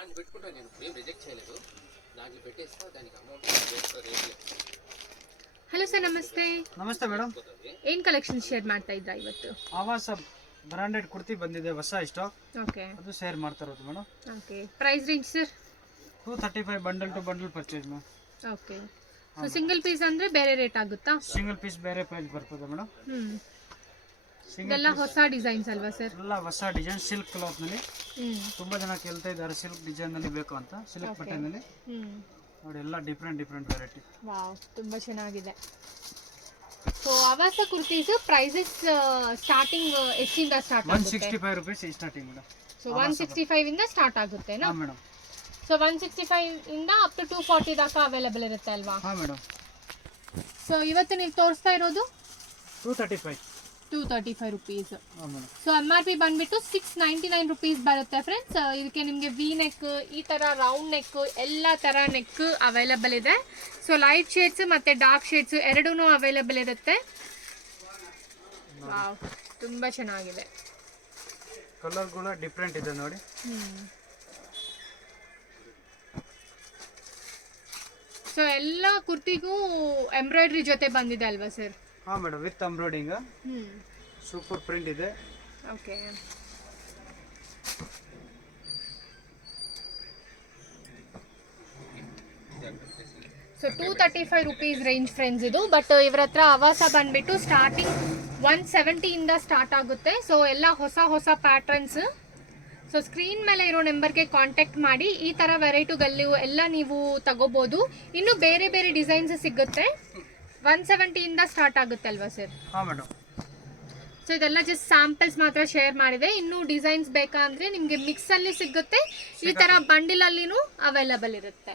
అది పెట్టుకుంటా నేను ఏం రిజెక్ట్ చేయలేదు దాంట్లో పెట్టేస్తా దానికి అమౌంట్ రేట్. ಹಲೋ ಸರ್, ನಮಸ್ತೆ. ನಮಸ್ತೆ ಮೇಡಮ್. ಏನು ಕಲೆಕ್ಷನ್ ಶೇರ್ ಮಾಡ್ತಾ ಇದ್ರಾ ಇವತ್ತು? ಆವಾಸ ಬ್ರಾಂಡೆಡ್ ಕುರ್ತಿ ಬಂದಿದೆ ಹೊಸ ಸ್ಟಾಕ್. ಓಕೆ, ಅದು ಶೇರ್ ಮಾಡ್ತಾ ಇರೋದು madam. Okay. Price range sir? 235 bundle to bundle purchase ma'am. Okay. So single piece ಅಂದ್ರೆ ಬೇರೆ ರೇಟ್ ಆಗುತ್ತಾ? ಸಿಂಗಲ್ ಪೀಸ್ ಬೇರೆ ಪ್ರೈಸ್ ಬರ್ತದೆ ಮೇಡಮ್. ಇದೆಲ್ಲ ಹೊಸ ಡಿಸೈನ್ಸ್ ಅಲ್ವಾ ಸರ್? ಎಲ್ಲ ಹೊಸ ಡಿಸೈನ್ ಸಿಲ್ಕ್ ಕ್ಲಾತ್ ನಲ್ಲಿ. ತುಂಬಾ ಜನ ಕೇಳ್ತಾ ಇದ್ದಾರೆ ಸಿಲ್ಕ್ ಡಿಸೈನ್ ನಲ್ಲಿ ಬೇಕು ಅಂತ. ಸಿಲ್ಕ್ ಬಟನ್ ನಲ್ಲಿ ನೋಡಿ, ಎಲ್ಲ ಡಿಫ್ರೆಂಟ್ ವೆರೈಟಿ. ವಾವ್, ತುಂಬಾ ಚೆನ್ನಾಗಿದೆ. ಸೊ ಆವಾಸ ಕುರ್ತೀಸ್ ಪ್ರೈಸಸ್ ಸ್ಟಾರ್ಟಿಂಗ್ ಎಷ್ಟಿಂದ ಸ್ಟಾರ್ಟ್ ಆಗುತ್ತೆ? 165 ರೂಪೀಸ್ ಸ್ಟಾರ್ಟಿಂಗ್ ಮೇಡಮ್. ಸೊ 165 ಇಂದ ಸ್ಟಾರ್ಟ್ ಆಗುತ್ತೆನಾ? ಹಾ ಮೇಡಮ್. ಸೊ 165 ಇಂದ ಅಪ್ ಟು 240 ತನಕ ಅವೈಲೇಬಲ್ ಇರುತ್ತೆ ಅಲ್ವಾ? ಹಾ ಮೇಡಮ್. ಸೊ ಇವತ್ತು ನೀವು ತೋರಿಸ್ತಾ ಇರೋದು 235 ರೂಪೀಸ್. ಹಾ ಮೇಡಮ್. ಸೊ MRP ಬಂದ್ಬಿಟ್ಟು 699 ರೂಪೀಸ್ ಬರುತ್ತೆ ಫ್ರೆಂಡ್ಸ್. ಇದಕ್ಕೆ ನಿಮಗೆ ವಿ ನೆಕ್, ಈ ಥರ ರೌಂಡ್ ನೆಕ್, ಎಲ್ಲ ಥರ ನೆಕ್ ಅವೈಲೇಬಲ್ ಇದೆ. ಸೊ ಲೈಟ್ ಶೇಡ್ಸ್ ಮತ್ತು ಡಾರ್ಕ್ ಶೇಡ್ಸ್ ಎರಡೂ ಅವೈಲೇಬಲ್ ಇರುತ್ತೆ. ವಾವ್, ತುಂಬ ಚೆನ್ನಾಗಿದೆ. ಕಲರ್ಗಳು ಡಿಫ್ರೆಂಟ್ ಇದೆ ನೋಡಿ. ಸೊ ಎಲ್ಲ ಕುರ್ತಿಗೂ ಎಂಬ್ರಾಯ್ಡ್ರಿ ಜೊತೆ ಬಂದಿದೆ ಅಲ್ವಾ ಸರ್? ಹಾ madam, with embroidering. Super print ಇದೆ. Okay. So 235 rupees range friends ಇದು. ಬಟ್ ಇವ್ರ ಹತ್ರ ಆವಾಸ ಬಂದ್ಬಿಟ್ಟು ಸ್ಟಾರ್ಟಿಂಗ್ 170 ಇಂದ ಸ್ಟಾರ್ಟ್ ಆಗುತ್ತೆ. ಸೊ ಎಲ್ಲ ಹೊಸ ಪ್ಯಾಟ್ರನ್ಸ್. ಸೊ ಸ್ಕ್ರೀನ್ ಮೇಲೆ ಇರೋ ನಂಬರ್ಗೆ ಕಾಂಟ್ಯಾಕ್ಟ್ ಮಾಡಿ. ಈ ಥರ ವೆರೈಟಿಗಳು ಎಲ್ಲ ನೀವು ತಗೋಬೋದು. ಇನ್ನು ಬೇರೆ ಬೇರೆ ಡಿಸೈನ್ಸ್ ಸಿಗುತ್ತೆ. 170 ಇಂದ ಸ್ಟಾರ್ಟ್ ಆಗುತ್ತೆ ಅಲ್ವಾ ಸರ್? ಹಾ ಮೇಡಮ್. ಸೊ ಇದೆಲ್ಲ ಜಸ್ಟ್ ಸ್ಯಾಂಪಲ್ಸ್ ಮಾತ್ರ ಶೇರ್ ಮಾಡಿದೆ. ಇನ್ನು ಡಿಸೈನ್ಸ್ ಬೇಕಾ ಅಂದರೆ ನಿಮಗೆ ಮಿಕ್ಸಲ್ಲಿ ಸಿಗುತ್ತೆ. ಈ ಥರ ಬಂಡಿಲಲ್ಲಿನೂ ಅವೈಲೇಬಲ್ ಇರುತ್ತೆ.